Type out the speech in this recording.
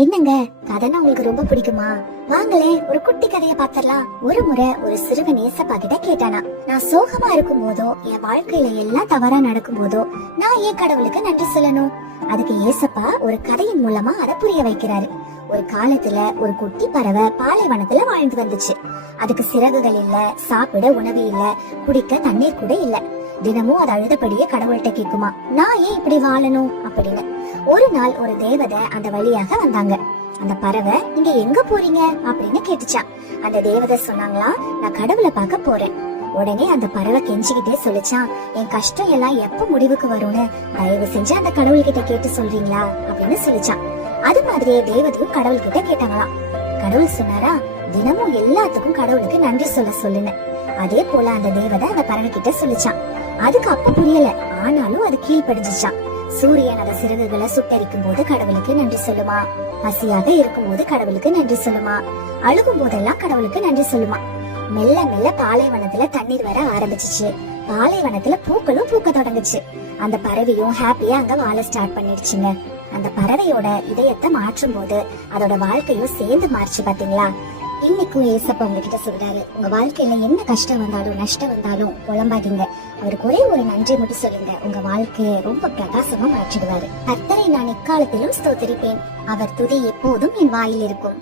என்னங்க, கதைனா உங்களுக்கு ரொம்ப பிடிக்குமா? வாங்களே ஒரு குட்டி கதைய பாத்திரலாம். ஒரு முறை ஒரு சிறுவன் ஏசப்பா கிட்ட கேட்டானா, நான் சோகமா இருக்கும் போதோ என் வாழ்க்கையில எல்லாம் தவறா நடக்கும் போதோ நான் ஏன் கடவுளுக்கு நன்றி சொல்லணும்? அதுக்கு ஏசப்பா ஒரு கதையின் மூலமா அதை புரிய வைக்கிறாரு. ஒரு காலத்துல ஒரு குட்டி பறவை பாலைவனத்துல வாழ்ந்து வந்துச்சு. அதுக்கு சிறகுகள் இல்ல, சாப்பிட உணவு இல்ல, குடிக்க தண்ணீர் கூட இல்ல. தினமும் அது அழுதபடியே கடவுள்கிட்ட கேக்குமா, நான் ஏன் இப்படி வாழணும் அப்படின்னு. ஒரு நாள் ஒரு தேவதை அந்த வழியாக வந்தாங்க. அந்த பறவை, நீங்க எங்க போறீங்க அப்படின்னு கேட்டுச்சான். அந்த தேவதை சொன்னாங்களா, நான் கடவுளை பார்க்க போறேன். உடனே அந்த பறவை கெஞ்சிக்கிட்டே சொல்லிச்சான், என் கஷ்டம் எல்லாம் எப்ப முடிவுக்கு வரும்னு தயவு செஞ்சு அந்த கடவுள் கிட்ட கேட்டு சொல்றீங்களா அப்படின்னு சொல்லிச்சான். அது மாதிரியே தேவதையும் கடவுள் கிட்ட கேட்டாங்களாம். கடவுள் சொன்னாரா, தினமும் எல்லாத்துக்கும் கடவுளுக்கு நன்றி சொல்லுன்னு. அதே போல அந்த தேவதை அந்த பறவை கிட்ட சொல்லிச்சான். அதுக்கு அப்ப புரியல, ஆனாலும் அது கீழ்படிஞ்சிச்சான். சூரியன் அத சிறகுகளை சுட்டரிக்கும் போது கடவுளுக்கு நன்றி சொல்லுமா, பசியாக இருக்கும் போது கடவுளுக்கு நன்றி சொல்லுமா, அழுகும் போதெல்லாம் கடவுளுக்கு நன்றி சொல்லுமா. மெல்ல மெல்ல பாலைவனத்துல தண்ணீர் வர ஆரம்பிச்சிச்சு. பாலைவனத்துல பூக்களும் பூக்க தொடங்குச்சு. அந்த பறவையும் ஹாப்பியா அங்க வாழ ஸ்டார்ட் பண்ணிடுச்சுங்க. அந்த பறவையோட இதயத்தை மாற்றும் போது அதோட வாழ்க்கையும் சேர்ந்து மாறிச்சு. பாத்தீங்களா? இன்னைக்கும் ஏசப்பா உங்ககிட்ட சொல்றாரு, உங்க வாழ்க்கையில என்ன கஷ்டம் வந்தாலும் நஷ்டம் வந்தாலும் புலம்பாதீங்க. அவருக்கு ஒரே ஒரு நன்றி மட்டும் சொல்லுங்க, உங்க வாழ்க்கைய ரொம்ப பிரகாசமா மாற்றிடுவாரு. கர்த்தரை நான் எக்காலத்திலும் ஸ்தோத்திரிப்பேன், அவர் துதி எப்போதும் என் வாயில் இருக்கும்.